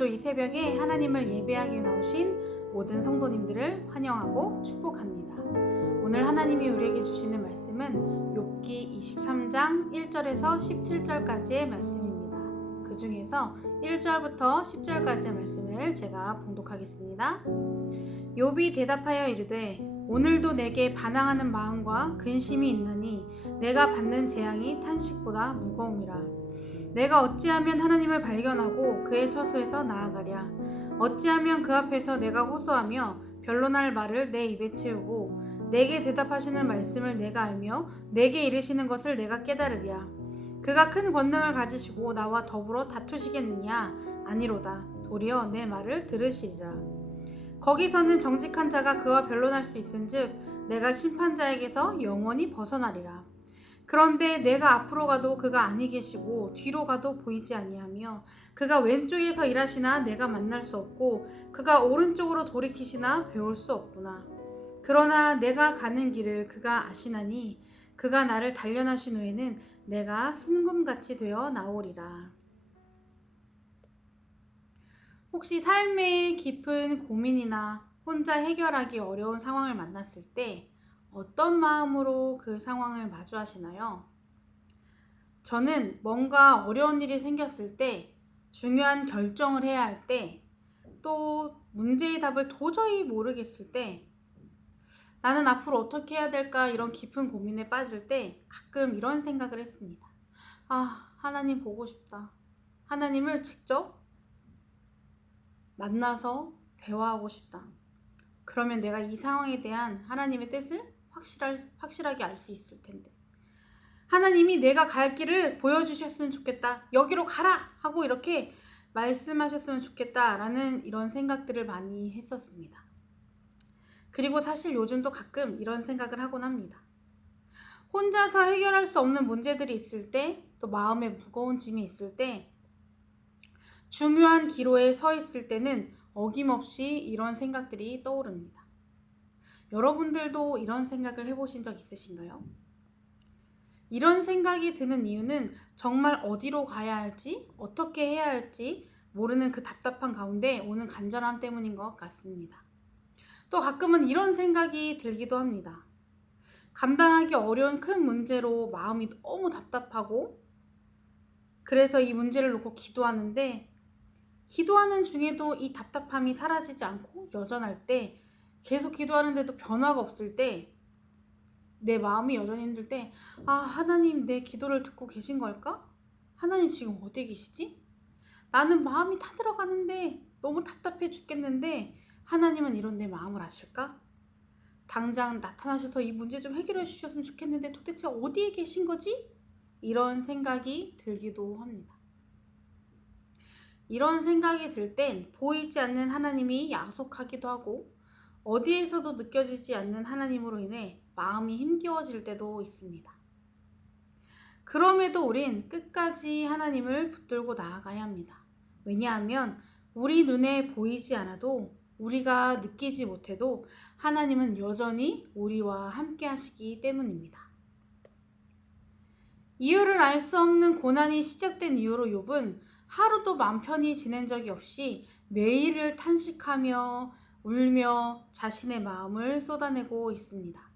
오늘도 이 새벽에 하나님을 예배하기 나오신 모든 성도님들을 환영하고 축복합니다. 오늘 하나님이 우리에게 주시는 말씀은 욥기 23장 1절에서 17절까지의 말씀입니다. 그 중에서 1절부터 10절까지의 말씀을 제가 봉독하겠습니다. 욥이 대답하여 이르되 오늘도 내게 반항하는 마음과 근심이 있나니 내가 받는 재앙이 탄식보다 무거움이라. 내가 어찌하면 하나님을 발견하고 그의 처소에서 나아가랴. 어찌하면 그 앞에서 내가 호소하며 변론할 말을 내 입에 채우고 내게 대답하시는 말씀을 내가 알며 내게 이르시는 것을 내가 깨달으랴. 그가 큰 권능을 가지시고 나와 더불어 다투시겠느냐? 아니로다. 도리어 내 말을 들으시리라. 거기서는 정직한 자가 그와 변론할 수 있은즉 내가 심판자에게서 영원히 벗어나리라. 그런데 내가 앞으로 가도 그가 아니 계시고 뒤로 가도 보이지 아니하며 그가 왼쪽에서 일하시나 내가 만날 수 없고 그가 오른쪽으로 돌이키시나 배울 수 없구나. 그러나 내가 가는 길을 그가 아시나니 그가 나를 단련하신 후에는 내가 순금같이 되어 나오리라. 혹시 삶의 깊은 고민이나 혼자 해결하기 어려운 상황을 만났을 때 어떤 마음으로 그 상황을 마주하시나요? 저는 뭔가 어려운 일이 생겼을 때, 중요한 결정을 해야 할 때, 또 문제의 답을 도저히 모르겠을 때, 나는 앞으로 어떻게 해야 될까 이런 깊은 고민에 빠질 때 가끔 이런 생각을 했습니다. 하나님 보고 싶다. 하나님을 직접 만나서 대화하고 싶다. 그러면 내가 이 상황에 대한 하나님의 뜻을 확실하게 알 수 있을 텐데. 하나님이 내가 갈 길을 보여주셨으면 좋겠다. 여기로 가라! 하고 이렇게 말씀하셨으면 좋겠다라는 이런 생각들을 많이 했었습니다. 그리고 사실 요즘도 가끔 이런 생각을 하곤 합니다. 혼자서 해결할 수 없는 문제들이 있을 때, 또 마음에 무거운 짐이 있을 때, 중요한 기로에 서 있을 때는 어김없이 이런 생각들이 떠오릅니다. 여러분들도 이런 생각을 해보신 적 있으신가요? 이런 생각이 드는 이유는 정말 어디로 가야 할지, 어떻게 해야 할지 모르는 그 답답한 가운데 오는 간절함 때문인 것 같습니다. 또 가끔은 이런 생각이 들기도 합니다. 감당하기 어려운 큰 문제로 마음이 너무 답답하고 그래서 이 문제를 놓고 기도하는데 기도하는 중에도 이 답답함이 사라지지 않고 여전할 때 계속 기도하는데도 변화가 없을 때 내 마음이 여전히 힘들 때 하나님 내 기도를 듣고 계신 걸까? 하나님 지금 어디 계시지? 나는 마음이 타들어가는데 너무 답답해 죽겠는데 하나님은 이런 내 마음을 아실까? 당장 나타나셔서 이 문제 좀 해결해 주셨으면 좋겠는데 도대체 어디에 계신 거지? 이런 생각이 들기도 합니다. 이런 생각이 들 땐 보이지 않는 하나님이 야속하기도 하고 어디에서도 느껴지지 않는 하나님으로 인해 마음이 힘겨워질 때도 있습니다. 그럼에도 우린 끝까지 하나님을 붙들고 나아가야 합니다. 왜냐하면 우리 눈에 보이지 않아도 우리가 느끼지 못해도 하나님은 여전히 우리와 함께 하시기 때문입니다. 이유를 알 수 없는 고난이 시작된 이후로 욥은 하루도 맘 편히 지낸 적이 없이 매일을 탄식하며 울며 자신의 마음을 쏟아내고 있습니다.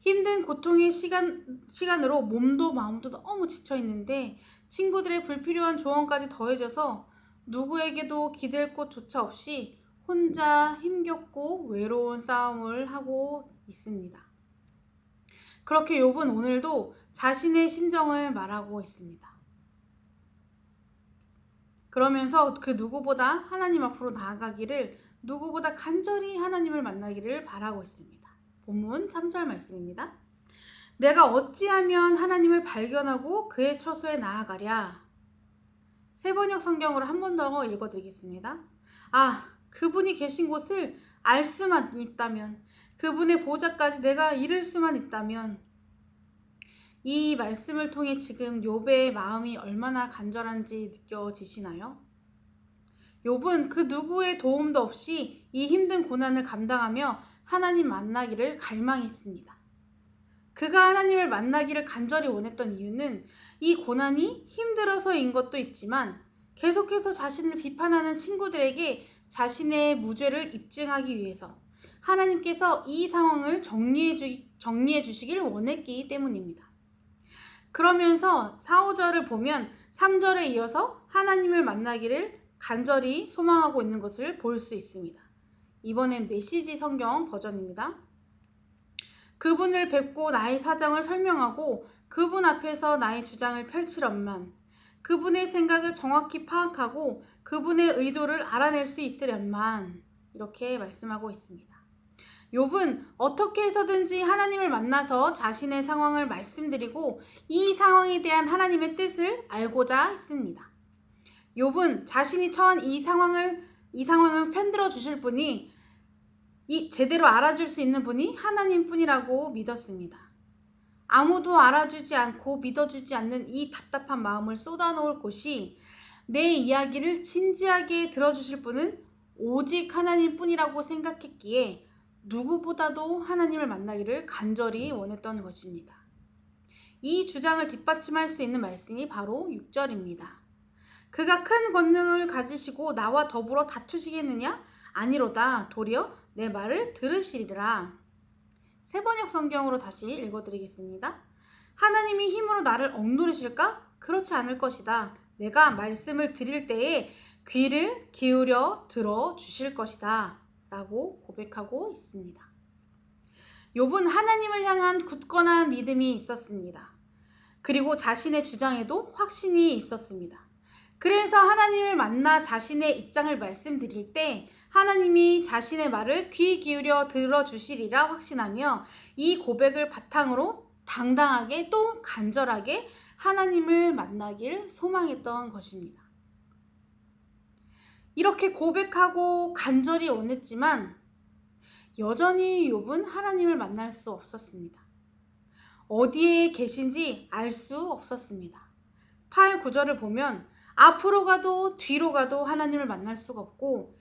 힘든 고통의 시간으로 몸도 마음도 너무 지쳐 있는데 친구들의 불필요한 조언까지 더해져서 누구에게도 기댈 곳조차 없이 혼자 힘겹고 외로운 싸움을 하고 있습니다. 그렇게 욥은 오늘도 자신의 심정을 말하고 있습니다. 그러면서 그 누구보다 하나님 앞으로 나아가기를 누구보다 간절히 하나님을 만나기를 바라고 있습니다. 본문 3절 말씀입니다. 내가 어찌하면 하나님을 발견하고 그의 처소에 나아가랴. 새번역 성경으로 한 번 더 읽어드리겠습니다. 그분이 계신 곳을 알 수만 있다면, 그분의 보좌까지 내가 이를 수만 있다면, 이 말씀을 통해 지금 욥의 마음이 얼마나 간절한지 느껴지시나요? 욥은 그 누구의 도움도 없이 이 힘든 고난을 감당하며 하나님 만나기를 갈망했습니다. 그가 하나님을 만나기를 간절히 원했던 이유는 이 고난이 힘들어서인 것도 있지만 계속해서 자신을 비판하는 친구들에게 자신의 무죄를 입증하기 위해서 하나님께서 이 상황을 정리해 주시길 원했기 때문입니다. 그러면서 4, 5절을 보면 3절에 이어서 하나님을 만나기를 간절히 소망하고 있는 것을 볼 수 있습니다. 이번엔 메시지 성경 버전입니다. 그분을 뵙고 나의 사정을 설명하고 그분 앞에서 나의 주장을 펼치련만, 그분의 생각을 정확히 파악하고 그분의 의도를 알아낼 수 있으련만, 이렇게 말씀하고 있습니다. 욥은 어떻게 해서든지 하나님을 만나서 자신의 상황을 말씀드리고 이 상황에 대한 하나님의 뜻을 알고자 했습니다. 욥은 자신이 처한 이 상황을 편들어 주실 분이, 제대로 알아줄 수 있는 분이 하나님뿐이라고 믿었습니다. 아무도 알아주지 않고 믿어주지 않는 이 답답한 마음을 쏟아놓을 곳이, 내 이야기를 진지하게 들어주실 분은 오직 하나님뿐이라고 생각했기에 누구보다도 하나님을 만나기를 간절히 원했던 것입니다. 이 주장을 뒷받침할 수 있는 말씀이 바로 6절입니다. 그가 큰 권능을 가지시고 나와 더불어 다투시겠느냐? 아니로다. 도리어 내 말을 들으시리라. 세번역 성경으로 다시 읽어드리겠습니다. 하나님이 힘으로 나를 억누르실까? 그렇지 않을 것이다. 내가 말씀을 드릴 때에 귀를 기울여 들어주실 것이다. 라고 고백하고 있습니다. 욥은 하나님을 향한 굳건한 믿음이 있었습니다. 그리고 자신의 주장에도 확신이 있었습니다. 그래서 하나님을 만나 자신의 입장을 말씀드릴 때 하나님이 자신의 말을 귀 기울여 들어주시리라 확신하며 이 고백을 바탕으로 당당하게 또 간절하게 하나님을 만나길 소망했던 것입니다. 이렇게 고백하고 간절히 원했지만 여전히 욥은 하나님을 만날 수 없었습니다. 어디에 계신지 알 수 없었습니다. 8, 9절을 보면 앞으로 가도 뒤로 가도 하나님을 만날 수가 없고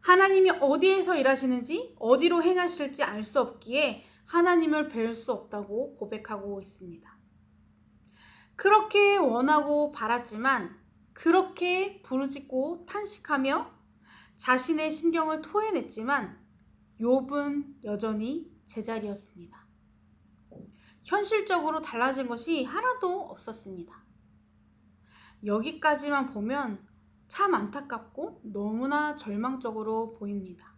하나님이 어디에서 일하시는지 어디로 행하실지 알 수 없기에 하나님을 뵐 수 없다고 고백하고 있습니다. 그렇게 원하고 바랐지만 그렇게 부르짖고 탄식하며 자신의 심경을 토해냈지만 욥은 여전히 제자리였습니다. 현실적으로 달라진 것이 하나도 없었습니다. 여기까지만 보면 참 안타깝고 너무나 절망적으로 보입니다.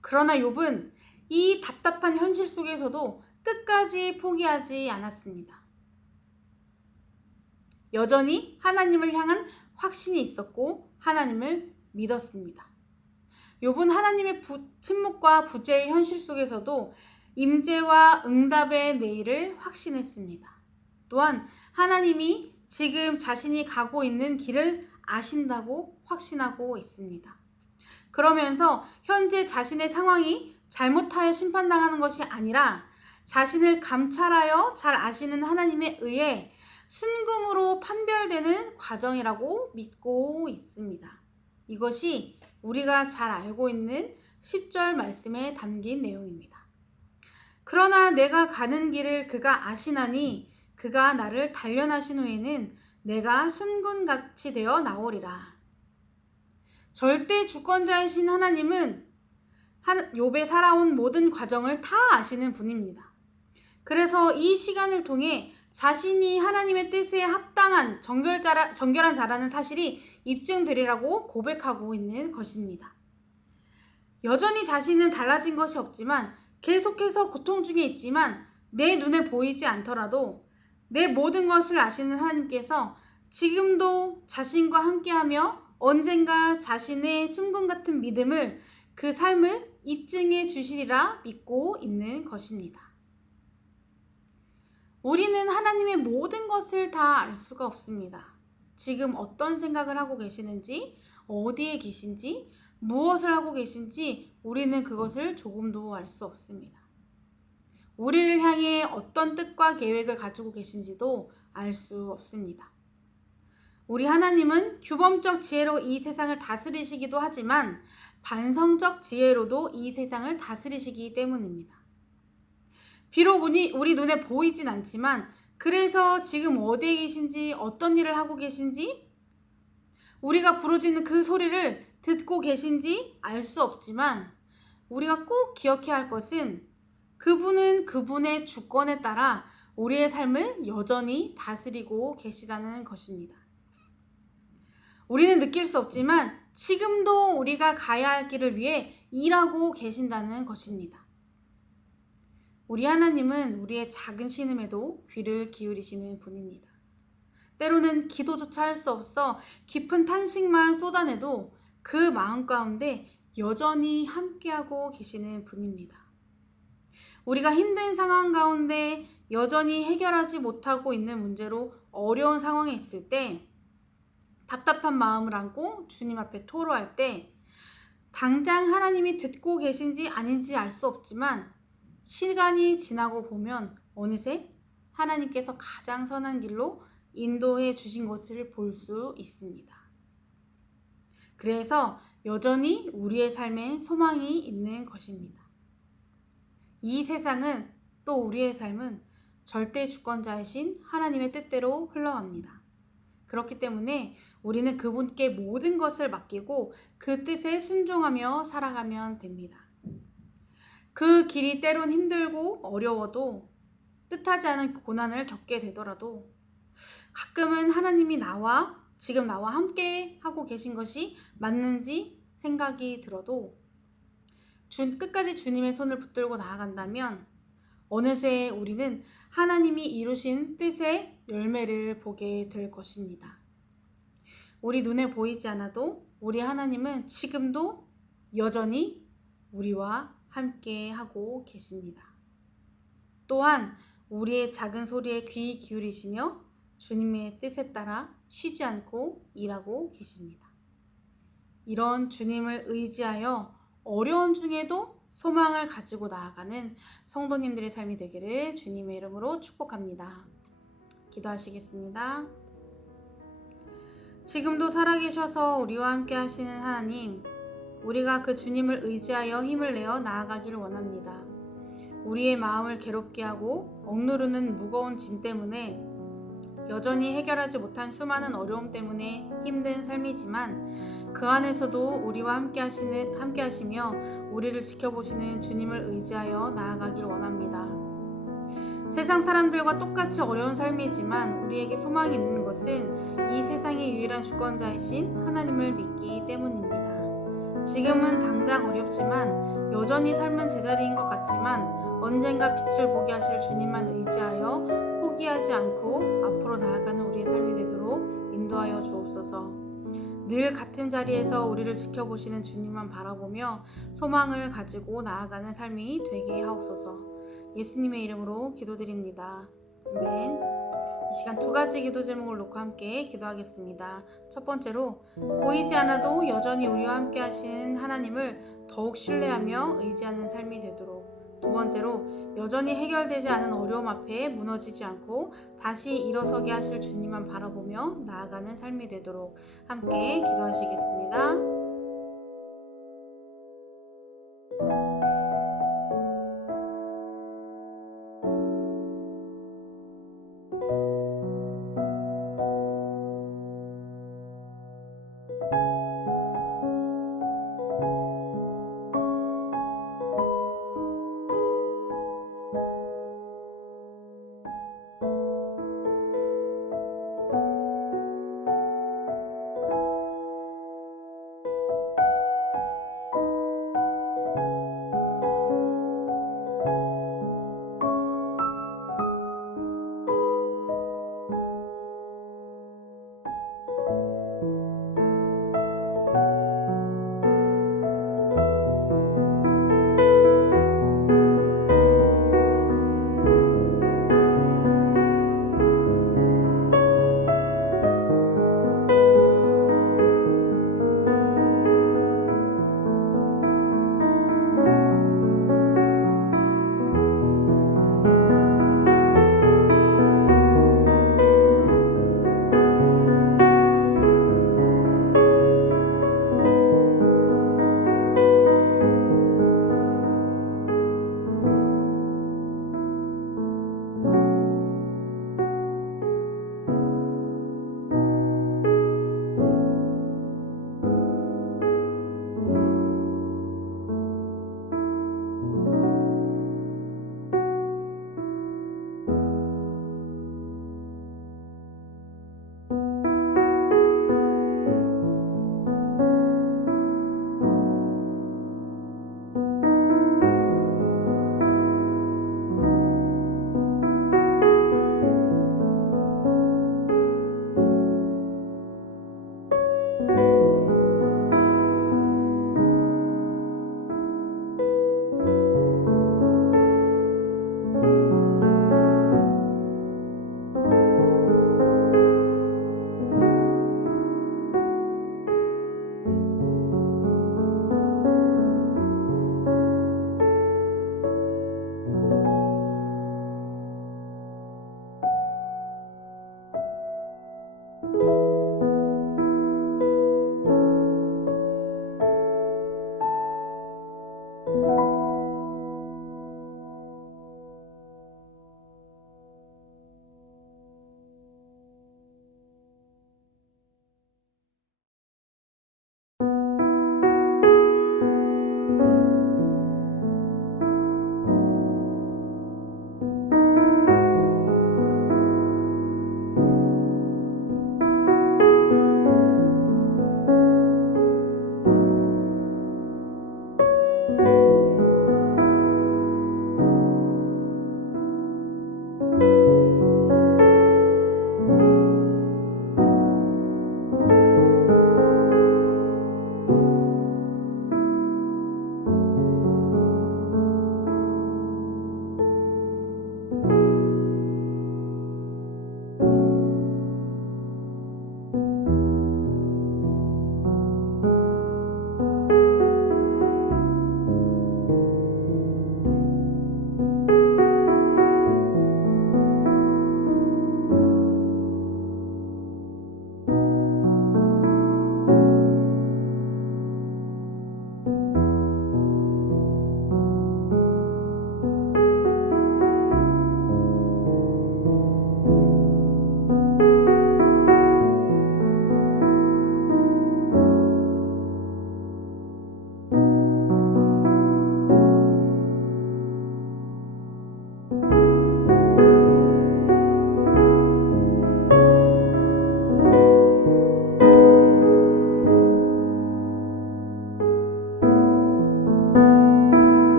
그러나 욥은 이 답답한 현실 속에서도 끝까지 포기하지 않았습니다. 여전히 하나님을 향한 확신이 있었고 하나님을 믿었습니다. 욥은 하나님의 침묵과 부재의 현실 속에서도 임재와 응답의 내일을 확신했습니다. 또한 하나님이 지금 자신이 가고 있는 길을 아신다고 확신하고 있습니다. 그러면서 현재 자신의 상황이 잘못하여 심판당하는 것이 아니라 자신을 감찰하여 잘 아시는 하나님에 의해 순금으로 판별되는 과정이라고 믿고 있습니다. 이것이 우리가 잘 알고 있는 10절 말씀에 담긴 내용입니다. 그러나 내가 가는 길을 그가 아시나니 그가 나를 단련하신 후에는 내가 순금같이 되어 나오리라. 절대 주권자이신 하나님은 욥의 살아온 모든 과정을 다 아시는 분입니다. 그래서 이 시간을 통해 자신이 하나님의 뜻에 합당한 정결한 자라는 사실이 입증되리라고 고백하고 있는 것입니다. 여전히 자신은 달라진 것이 없지만 계속해서 고통 중에 있지만 내 눈에 보이지 않더라도 내 모든 것을 아시는 하나님께서 지금도 자신과 함께하며 언젠가 자신의 순금 같은 믿음을, 그 삶을 입증해 주시리라 믿고 있는 것입니다. 우리는 하나님의 모든 것을 다 알 수가 없습니다. 지금 어떤 생각을 하고 계시는지, 어디에 계신지, 무엇을 하고 계신지 우리는 그것을 조금도 알 수 없습니다. 우리를 향해 어떤 뜻과 계획을 가지고 계신지도 알 수 없습니다. 우리 하나님은 규범적 지혜로 이 세상을 다스리시기도 하지만 반성적 지혜로도 이 세상을 다스리시기 때문입니다. 비록 우리 눈에 보이진 않지만 그래서 지금 어디에 계신지, 어떤 일을 하고 계신지, 우리가 부르짖는 그 소리를 듣고 계신지 알 수 없지만 우리가 꼭 기억해야 할 것은 그분은 그분의 주권에 따라 우리의 삶을 여전히 다스리고 계시다는 것입니다. 우리는 느낄 수 없지만 지금도 우리가 가야 할 길을 위해 일하고 계신다는 것입니다. 우리 하나님은 우리의 작은 신음에도 귀를 기울이시는 분입니다. 때로는 기도조차 할 수 없어 깊은 탄식만 쏟아내도 그 마음 가운데 여전히 함께하고 계시는 분입니다. 우리가 힘든 상황 가운데 여전히 해결하지 못하고 있는 문제로 어려운 상황에 있을 때, 답답한 마음을 안고 주님 앞에 토로할 때 당장 하나님이 듣고 계신지 아닌지 알 수 없지만 시간이 지나고 보면 어느새 하나님께서 가장 선한 길로 인도해 주신 것을 볼 수 있습니다. 그래서 여전히 우리의 삶엔 소망이 있는 것입니다. 이 세상은 또 우리의 삶은 절대 주권자이신 하나님의 뜻대로 흘러갑니다. 그렇기 때문에 우리는 그분께 모든 것을 맡기고 그 뜻에 순종하며 살아가면 됩니다. 그 길이 때론 힘들고 어려워도, 뜻하지 않은 고난을 겪게 되더라도, 가끔은 하나님이 지금 나와 함께 하고 계신 것이 맞는지 생각이 들어도 끝까지 주님의 손을 붙들고 나아간다면 어느새 우리는 하나님이 이루신 뜻의 열매를 보게 될 것입니다. 우리 눈에 보이지 않아도 우리 하나님은 지금도 여전히 우리와 함께 하고 계십니다. 또한 우리의 작은 소리에 귀 기울이시며 주님의 뜻에 따라 쉬지 않고 일하고 계십니다. 이런 주님을 의지하여 어려운 중에도 소망을 가지고 나아가는 성도님들의 삶이 되기를 주님의 이름으로 축복합니다. 기도하시겠습니다. 지금도 살아계셔서 우리와 함께 하시는 하나님, 우리가 그 주님을 의지하여 힘을 내어 나아가기를 원합니다. 우리의 마음을 괴롭게 하고 억누르는 무거운 짐 때문에, 여전히 해결하지 못한 수많은 어려움 때문에 힘든 삶이지만 그 안에서도 우리와 함께 하시며 우리를 지켜보시는 주님을 의지하여 나아가길 원합니다. 세상 사람들과 똑같이 어려운 삶이지만 우리에게 소망이 있는 것은 이 세상의 유일한 주권자이신 하나님을 믿기 때문입니다. 지금은 당장 어렵지만 여전히 삶은 제자리인 것 같지만 언젠가 빛을 보게 하실 주님만 의지하여 포기하지 않고 앞으로 나아가는 우리의 삶이 되도록 인도하여 주옵소서. 늘 같은 자리에서 우리를 지켜보시는 주님만 바라보며 소망을 가지고 나아가는 삶이 되게 하옵소서. 예수님의 이름으로 기도드립니다. 아멘. 이 시간 두 가지 기도 제목을 놓고 함께 기도하겠습니다. 첫 번째로, 보이지 않아도 여전히 우리와 함께 하시는 하나님을 더욱 신뢰하며 의지하는 삶이 되도록. 두 번째로, 여전히 해결되지 않은 어려움 앞에 무너지지 않고 다시 일어서게 하실 주님만 바라보며 나아가는 삶이 되도록 함께 기도하시겠습니다.